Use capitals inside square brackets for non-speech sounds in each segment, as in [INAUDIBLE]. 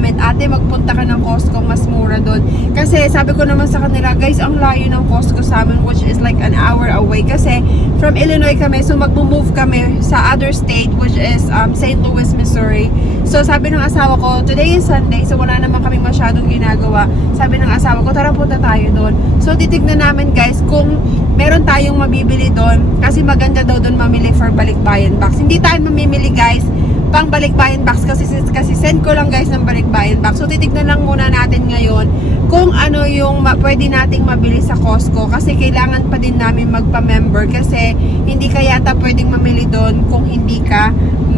mga comment, ate magpunta ka ng Costco, mas mura doon. Kasi sabi ko naman sa kanila, guys, ang layo ng Costco sa amin, which is like an hour away. Kasi from Illinois kami, so mag-move kami sa other state, which is um, St. Louis, Missouri. So sabi ng asawa ko, today is Sunday, so wala naman kami masyadong ginagawa. Sabi ng asawa ko, tara punta tayo doon. So titignan namin guys kung meron tayong mabibili doon kasi maganda daw doon mamili for balikbayan box. Hindi tayo mamimili guys pang balikbayan box kasi kasi send ko lang guys ng balikbayan box. So titignan lang muna natin ngayon kung ano yung ma- pwede nating mabili sa Costco kasi kailangan pa din namin magpa-member kasi hindi ka yata pwedeng mamili doon kung hindi ka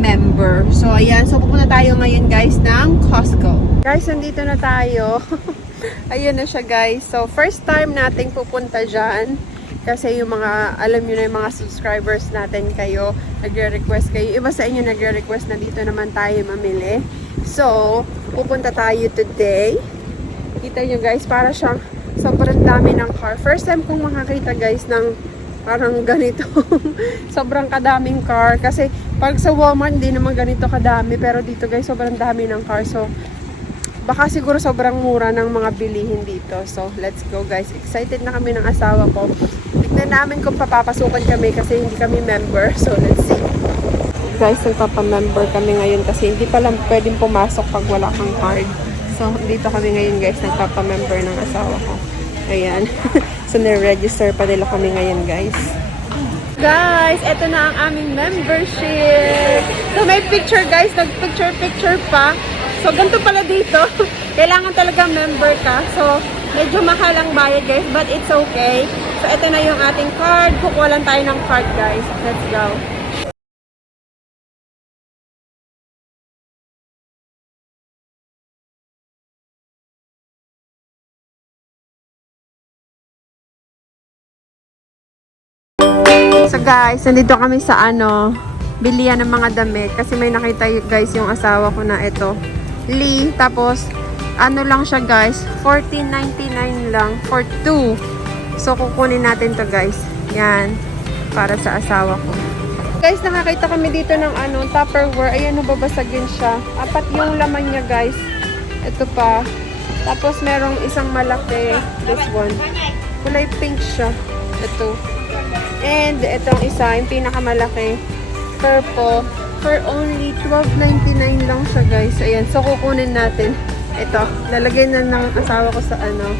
member. So ayan, so pupunta tayo ngayon guys ng Costco. Guys, nandito na tayo. [LAUGHS] Ayun na siya guys. So first time nating pupunta dyan. Kasi yung mga, alam nyo na yung mga subscribers natin kayo, nagre-request kayo. Iba sa inyo nagre-request na dito naman tayo mamili. So, pupunta tayo today. Kita nyo guys, para siyang sobrang dami ng car. First time kong makakita guys ng parang ganito. [LAUGHS] sobrang kadaming car. Kasi pag sa Walmart, hindi naman ganito kadami. Pero dito guys, sobrang dami ng car. So, baka siguro sobrang mura ng mga bilihin dito. So, let's go guys. Excited na kami ng asawa ko. Tignan namin kung papapasukan kami kasi hindi kami member. So, let's see. Guys, nagpapamember kami ngayon kasi hindi pa lang pwedeng pumasok pag wala kang card. So, dito kami ngayon guys, nagpapamember ng asawa ko. Ayan. [LAUGHS] so, nire-register pa nila kami ngayon guys. Guys, eto na ang aming membership. So, may picture guys, nag-picture-picture pa. So, ganito pala dito. [LAUGHS] Kailangan talaga member ka. So, medyo mahal ang bayad guys, but it's okay. So, eto na yung ating card. Kukuha lang tayo ng card guys. Let's go. So guys, nandito kami sa ano, bilihan ng mga damit. Kasi may nakita guys yung asawa ko na ito. Lee, tapos ano lang siya guys, 14.99 lang for two. So kukunin natin to guys. Yan, para sa asawa ko. Guys, nakakita kami dito ng ano, Tupperware. Ayan, nababasagin siya. Apat yung laman niya guys. Ito pa. Tapos merong isang malaki. This one. Kulay pink siya. Ito. And itong isa, yung pinakamalaki, purple, for only $12.99 lang siya guys. Ayan, so kukunin natin. Ito, lalagay na ng asawa ko sa ano,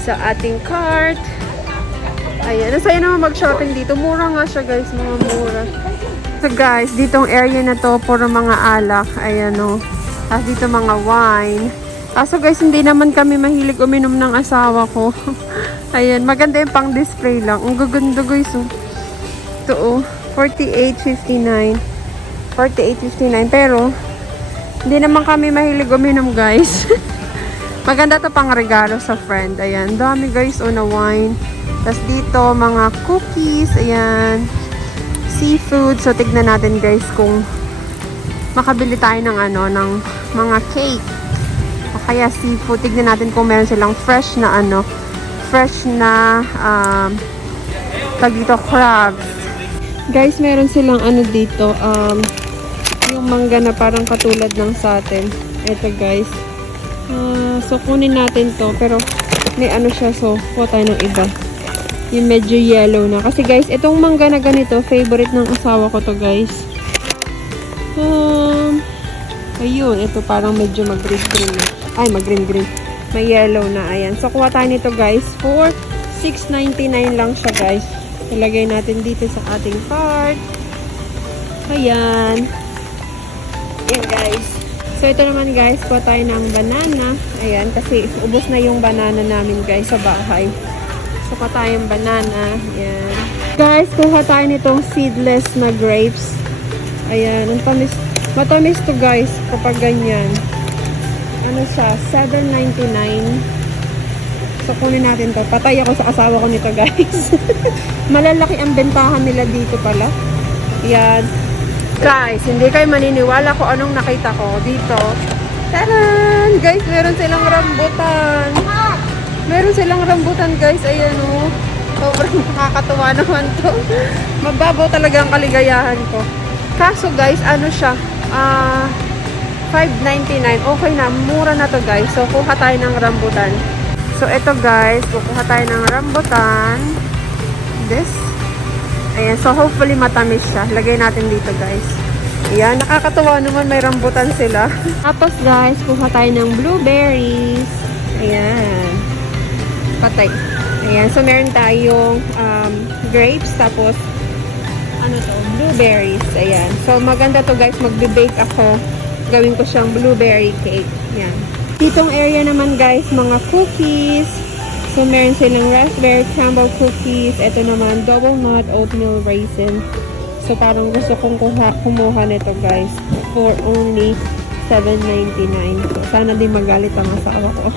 sa ating cart. Ayan, nasaya naman mag-shopping dito. Mura nga siya guys, mga mura. So guys, ditong area na to, puro mga alak. Ayan o. Tapos dito mga wine. Kaso guys, hindi naman kami mahilig uminom ng asawa ko. [LAUGHS] Ayan, maganda yung pang display lang. Ang gaganda guys oh. Ito oh, 48.59. 48.59 pero hindi naman kami mahilig uminom guys. [LAUGHS] maganda to pang regalo sa friend. Ayan, dami guys oh na wine. Tapos dito mga cookies, ayan. Seafood. So tignan natin guys kung makabili tayo ng ano, ng mga cake. O kaya seafood. Tignan natin kung meron silang fresh na ano, fresh na um, tag dito crabs. Guys, meron silang ano dito, um, yung mangga na parang katulad ng sa atin. Ito guys. Ah, so kunin natin to, pero may ano siya, so kuha tayo ng iba. Yung medyo yellow na. Kasi guys, itong mangga na ganito, favorite ng asawa ko to guys. Um, ayun, ito parang medyo mag-green-green na. Ay, mag-green-green. May yellow na, ayan. So, kuha tayo nito guys for $6.99 lang siya guys. Ilagay natin dito sa ating cart. Ayan. Ayan guys. So, ito naman guys, kuha tayo ng banana. Ayan, kasi ubos na yung banana namin guys sa bahay. So, kuha tayong banana. Ayan. Guys, kuha tayo nitong seedless na grapes. Ayan, ang tamis. Matamis to guys kapag ganyan. Ano siya? $7.99. So, kunin natin to. Patay ako sa asawa ko nito, guys. [LAUGHS] Malalaki ang bentahan nila dito pala. Yan. Guys, hindi kayo maniniwala kung anong nakita ko dito. Taran! Guys, meron silang rambutan. Meron silang rambutan, guys. Ayan, oh. Sobrang [LAUGHS] nakakatuwa naman to. Mababaw talaga ang kaligayahan ko. Kaso, guys, ano siya? Ah... 5.99. Okay na, mura na to guys. So, kuha tayo ng rambutan. So, ito guys, kukuha tayo ng rambutan. This. Ayan, so hopefully matamis siya. Lagay natin dito guys. Ayan, nakakatuwa naman may rambutan sila. [LAUGHS] Tapos guys, kuha tayo ng blueberries. Ayan. Patay. Ayan, so meron tayong um, grapes, tapos ano to, blueberries. Ayan. So, maganda to guys, magbe-bake ako. Gawin ko siyang blueberry cake. Yan. Ditong area naman guys, mga cookies. So, meron silang raspberry crumble cookies. Ito naman, double nut oatmeal raisin. So, parang gusto kong kuha, kumuha nito guys for only $7.99. So, sana din magalit ang asawa ko.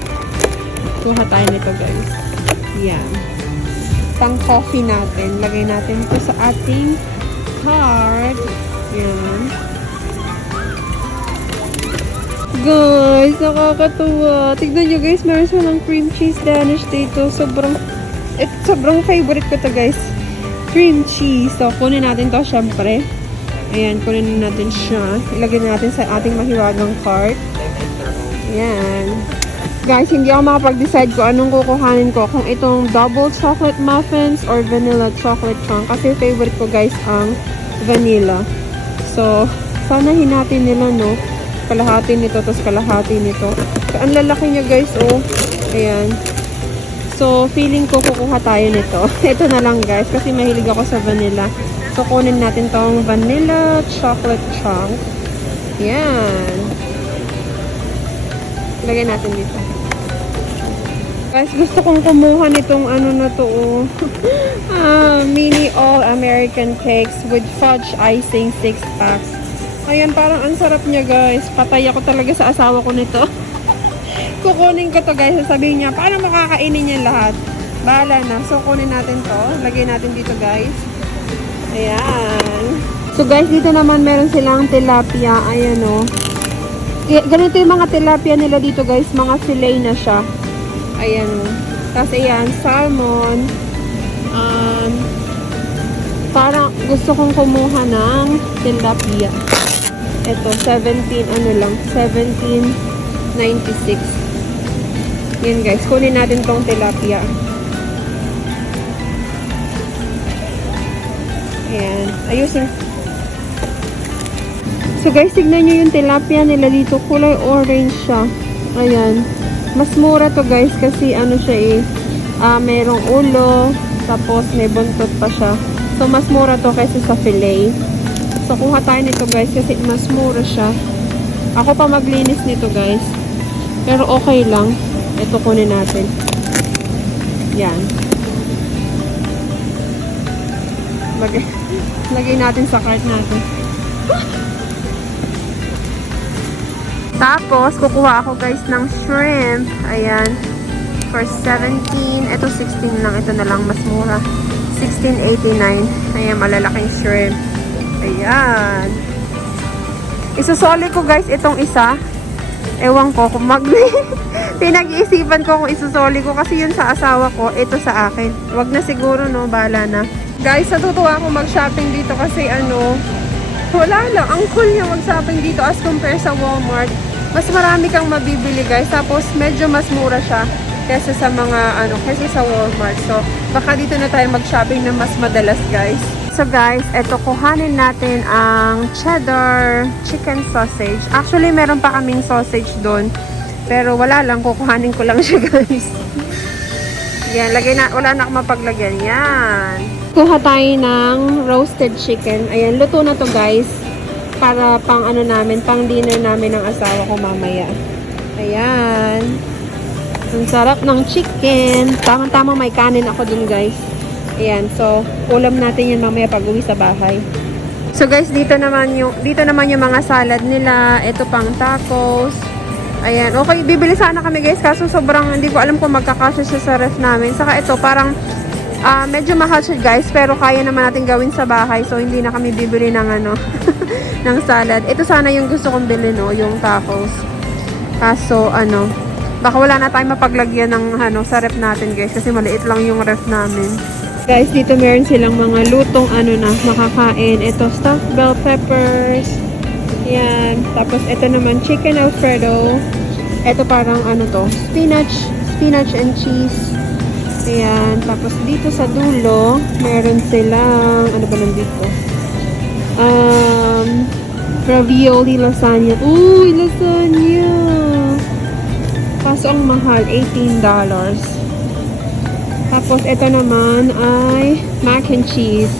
[LAUGHS] kuha tayo nito guys. Yan. Pang coffee natin. Lagay natin ito sa ating card. Yan. Guys, nakakatuwa. Tignan nyo guys, meron silang cream cheese Danish dito. Sobrang, it, sobrang favorite ko to guys. Cream cheese. So, kunin natin to syempre. Ayan, kunin natin siya. Ilagay natin sa ating mahiwagang cart. Ayan. Guys, hindi ako makapag-decide kung anong kukuhanin ko. Kung itong double chocolate muffins or vanilla chocolate chunk. Kasi favorite ko guys ang vanilla. So, sana hinati nila no kalahati nito, tapos kalahati nito. So, ang lalaki niya guys, oh. Ayan. So, feeling ko kukuha tayo nito. [LAUGHS] Ito na lang guys, kasi mahilig ako sa vanilla. So, kunin natin tong vanilla chocolate chunk. Ayan. Lagay natin dito. Guys, gusto kong kumuha nitong ano na to, oh. [LAUGHS] ah, mini all-American cakes with fudge icing 6 packs. Ayan, parang ang sarap niya guys. Patay ako talaga sa asawa ko nito. [LAUGHS] Kukunin ko to guys. Sasabihin niya, paano makakainin niya lahat? Bahala na. So, kunin natin to. Lagay natin dito guys. Ayan. So guys, dito naman meron silang tilapia. Ayan o. Oh. Ganito yung mga tilapia nila dito guys. Mga fillet na siya. Ayan o. Tapos ayan, salmon. Um, parang gusto kong kumuha ng tilapia. Ito, 17, ano lang, 17.96. Yan guys, kunin natin tong tilapia. Ayan, ayusin. So guys, tignan nyo yung tilapia nila dito. Kulay orange siya. Ayan. Mas mura to guys kasi ano siya eh. ah merong ulo. Tapos may buntot pa siya. So mas mura to kaysa sa fillet. So, kuha tayo nito guys kasi mas mura siya. Ako pa maglinis nito guys. Pero okay lang. Ito kunin natin. Yan. Lagay, [LAUGHS] lagay natin sa cart natin. Tapos, kukuha ako guys ng shrimp. Ayan. For 17. Ito 16 lang. Ito na lang mas mura. 16.89. Ayan, malalaking shrimp. Ayan. Isusoli ko guys itong isa. Ewan ko kung mag... [LAUGHS] Pinag-iisipan ko kung isusoli ko kasi yun sa asawa ko, ito sa akin. Wag na siguro no, bahala na. Guys, natutuwa ako mag-shopping dito kasi ano, wala lang. Ang cool niya mag-shopping dito as compare sa Walmart. Mas marami kang mabibili guys. Tapos medyo mas mura siya kaysa sa mga ano, kaysa sa Walmart. So, baka dito na tayo mag-shopping na mas madalas guys. So guys, eto kuhanin natin ang cheddar chicken sausage. Actually, meron pa kaming sausage doon. Pero wala lang, kukuhanin ko lang siya guys. [LAUGHS] Yan, lagay na, wala na akong mapaglagyan. Yan. Kuha tayo ng roasted chicken. Ayan, luto na to guys. Para pang ano namin, pang dinner namin ng asawa ko mamaya. Ayan. Ang sarap ng chicken. Tama-tama may kanin ako dun guys. Ayan, so ulam natin yan mamaya pag uwi sa bahay. So guys, dito naman yung dito naman yung mga salad nila. Ito pang tacos. Ayan, okay, bibili sana kami guys, kaso sobrang hindi ko alam kung magkakasya siya sa ref namin. Saka ito, parang ah, medyo mahal siya guys, pero kaya naman natin gawin sa bahay, so hindi na kami bibili ng ano, [LAUGHS] ng salad. Ito sana yung gusto kong bilhin, no, yung tacos. Kaso, ano, baka wala na tayong mapaglagyan ng ano, sa ref natin guys, kasi maliit lang yung ref namin. Guys, dito meron silang mga lutong ano na, makakain. Ito, stuffed bell peppers, yan. Tapos, ito naman, chicken alfredo. Ito parang ano to, spinach, spinach and cheese. Ayan. Tapos, dito sa dulo, meron silang, ano ba nandito? Um, ravioli lasagna. Uy, lasagna! Kaso ang mahal, $18. Tapos, ito naman ay mac and cheese,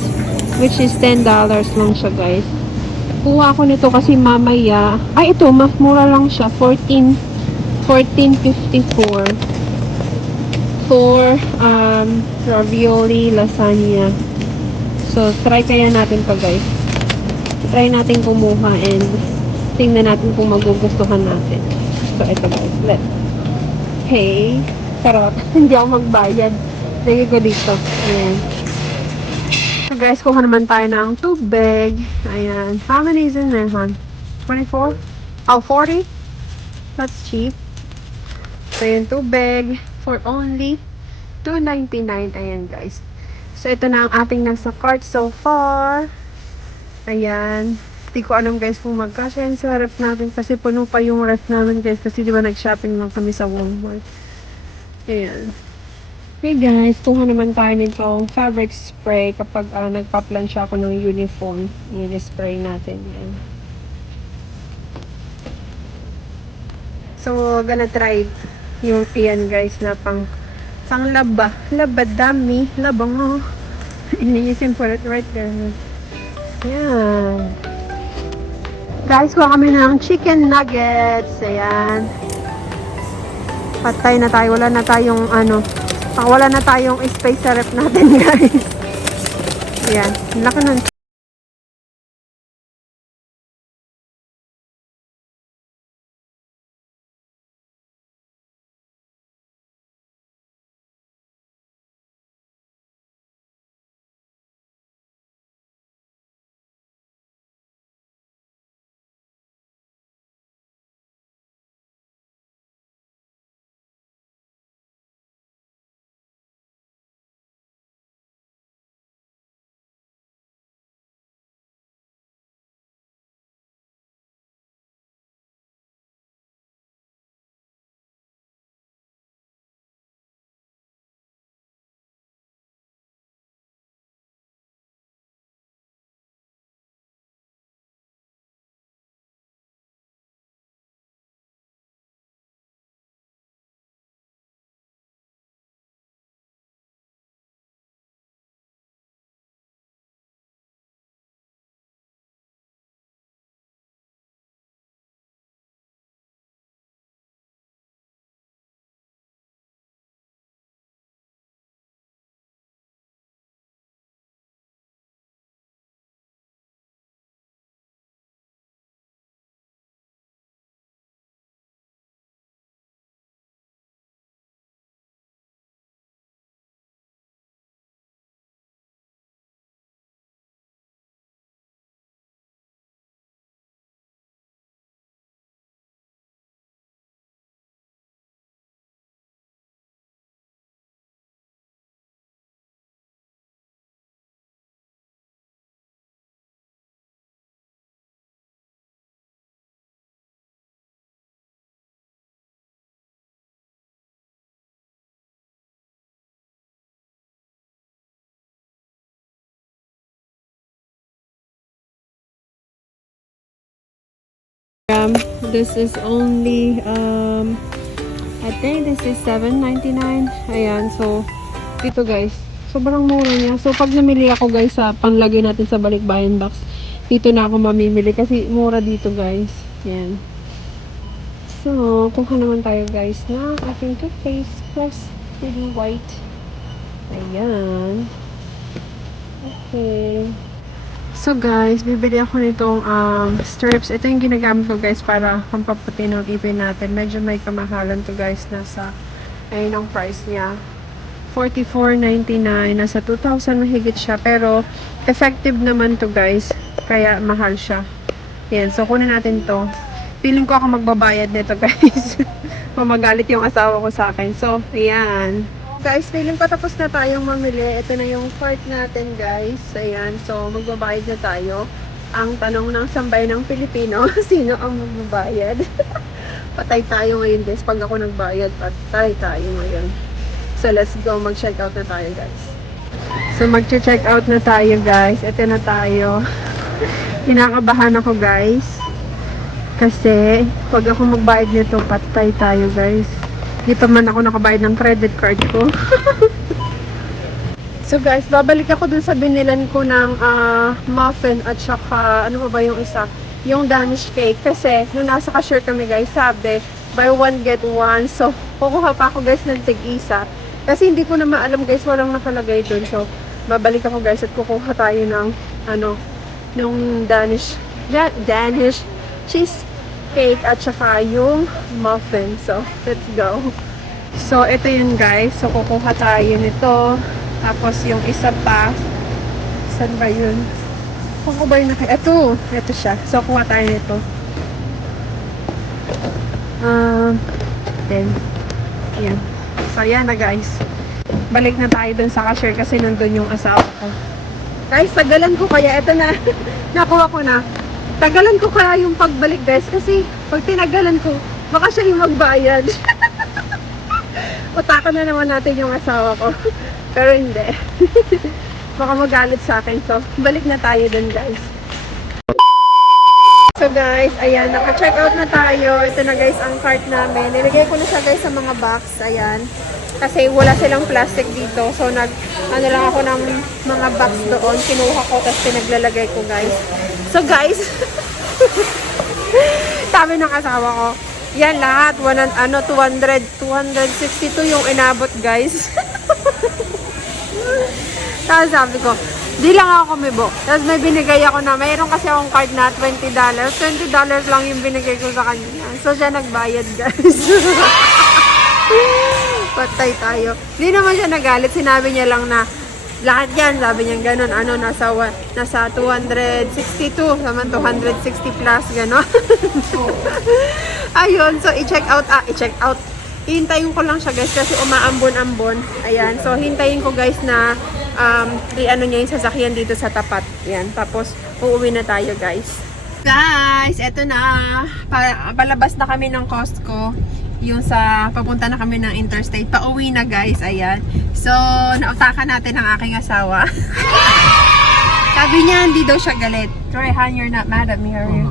which is $10 lang siya, guys. Kuha ko nito kasi mamaya. Ay, ito, mas mura lang siya. 14, 14.54 for um, ravioli lasagna. So, try kaya natin to guys. Try natin kumuha and tingnan natin kung magugustuhan natin. So, ito guys. Let's pay. Sarap. [LAUGHS] Hindi ako magbayad. Lagay ko dito. Ayan. So guys, kuha naman tayo ng tubig. Ayan. How many is in there, hon? 24? Oh, 40? That's cheap. So yung tubig for only 2.99. Ayan guys. So ito na ang ating nasa cart so far. Ayan. Hindi ko alam guys kung magkasya yan sa ref natin kasi puno pa yung ref namin guys kasi di ba nag-shopping lang kami sa Walmart. Ayan. Hey guys, kuha naman tayo nitong fabric spray kapag uh, nagpa-plansya ako ng uniform. Yan, spray natin yan. So, gonna try yung iyan guys na pang pang laba. Laba dami. Labang oh. [LAUGHS] Iniisin po it right there. Yan. Guys, kuha kami ng chicken nuggets. Ayan. Patay na tayo. Wala na tayong ano, Ah, wala na tayong space sa rep natin, [LAUGHS] guys. Ayan. Laki nun. Um, this is only, um, I think this is 7.99. Ayan, so, dito guys. Sobrang mura niya. So, pag namili ako guys sa panglagay natin sa balikbayan box, dito na ako mamimili kasi mura dito guys. Ayan. So, kuha naman tayo guys na ating toothpaste plus City White. Ayan. Okay. So guys, bibili ako nitong um, strips. Ito yung ginagamit ko guys para pampaputi ng ipin natin. Medyo may kamahalan to guys. Nasa, ayun ang price niya. 44.99. Nasa 2,000 mahigit siya. Pero, effective naman to guys. Kaya mahal siya. Yan. So, kunin natin to. Feeling ko ako magbabayad nito [LAUGHS] guys. Mamagalit yung asawa ko sa akin. So, ayan. Guys, feeling ko tapos na tayong mamili. Ito na yung cart natin, guys. Ayan. So, magbabayad na tayo. Ang tanong ng sambay ng Pilipino, [LAUGHS] sino ang magbabayad? [LAUGHS] patay tayo ngayon, guys. Pag ako nagbayad, patay tayo ngayon. So, let's go. Mag-check out na tayo, guys. So, mag-check out na tayo, guys. Ito na tayo. [LAUGHS] Kinakabahan ako, guys. Kasi, pag ako magbayad nito, patay tayo, guys. Di pa man ako nakabayad ng credit card ko. [LAUGHS] so guys, babalik ako dun sa binilan ko ng ah, muffin at saka, ano ba ba yung isa? Yung Danish cake. Kasi, nung nasa cashier kami guys, sabi, buy one get one. So, kukuha pa ako guys ng tig-isa. Kasi hindi ko na maalam guys, walang nakalagay dun. So, babalik ako guys at kukuha tayo ng, ano, nung Danish, da- Danish cheese cake at saka yung muffin. So, let's go. So, ito yun guys. So, kukuha tayo nito. Tapos, yung isa pa. Saan ba yun? Kung ba yun. Ito. Ito siya. So, kuha tayo nito. Um, then, yan. So, yan na guys. Balik na tayo dun sa cashier kasi nandun yung asawa ko. Guys, tagalan ko kaya. Ito na. [LAUGHS] Nakuha ko na. Tagalan ko kaya yung pagbalik guys kasi pag tinagalan ko, baka siya yung magbayad. [LAUGHS] Utakan na naman natin yung asawa ko. [LAUGHS] Pero hindi. [LAUGHS] baka magalit sa akin. So, balik na tayo dun guys. So guys, ayan, naka-check out na tayo. Ito na guys ang cart namin. Nilagay ko na siya guys sa mga box. Ayan. Kasi wala silang plastic dito. So nag, ano lang ako ng mga box doon. Kinuha ko, tapos pinaglalagay ko guys. So guys, [LAUGHS] sabi ng asawa ko, yan lahat, one, ano, 200, 262 yung inabot guys. [LAUGHS] Tapos sabi ko, di lang ako kumibo. Tapos may binigay ako na, mayroon kasi akong card na $20. $20 lang yung binigay ko sa kanya. So siya nagbayad guys. [LAUGHS] Patay tayo. Di naman siya nagalit. Sinabi niya lang na, lahat yan, sabi niya ganun, ano, nasa, nasa 262, naman 260 plus, gano'n. [LAUGHS] Ayun, so i-check out, ah, i-check out. Hintayin ko lang siya guys kasi umaambon-ambon. Ayan, so hintayin ko guys na um, i-ano niya yung sasakyan dito sa tapat. Ayan, tapos uuwi na tayo guys. Guys, eto na. Pa- palabas na kami ng Costco. Yung sa, papunta na kami ng interstate. Pauwi na guys, ayan. So, nautakan natin ang aking asawa. [LAUGHS] Sabi niya, hindi daw siya galit. Troy, Han, you're not mad at me, are you?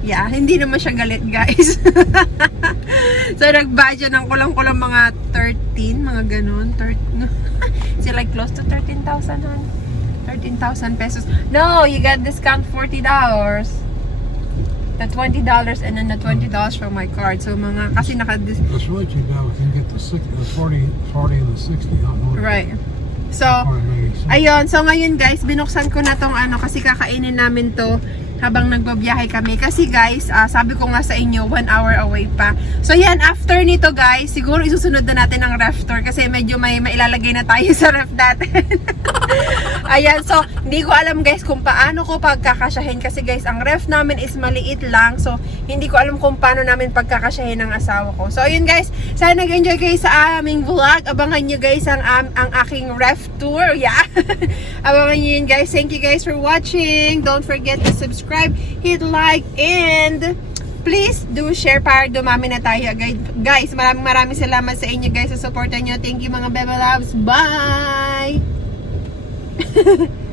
Yeah, hindi naman siya galit, guys. [LAUGHS] so, nag-budget ng kulang-kulang mga 13, mga ganun. 13, [LAUGHS] Is it like close to 13,000, hon? 13,000 pesos. No, you got discount $40. The $20 and then the $20 from my card. So, mga, kasi naka That's right, you got, you get the six, the 40, 40 and the 60 on. Right. So, Ayun, so ngayon guys, binuksan ko na tong ano kasi kakainin namin to habang nagbabiyahe kami. Kasi guys, ah, sabi ko nga sa inyo, one hour away pa. So yan, after nito guys, siguro isusunod na natin ang ref tour kasi medyo may mailalagay na tayo [LAUGHS] sa ref natin. [LAUGHS] Ayan, so hindi ko alam guys kung paano ko pagkakasyahin kasi guys, ang ref namin is maliit lang. So hindi ko alam kung paano namin pagkakasyahin ng asawa ko. So ayun guys, sana nag-enjoy kayo sa aming vlog. Abangan nyo guys ang, am- ang aking ref tour. Yeah. [LAUGHS] Abangan nyo yun guys. Thank you guys for watching. Don't forget to subscribe, hit like, and please do share para dumami na tayo guys. Maraming maraming salamat sa inyo guys sa supportan nyo. Thank you mga Bebe Loves. Bye! [LAUGHS]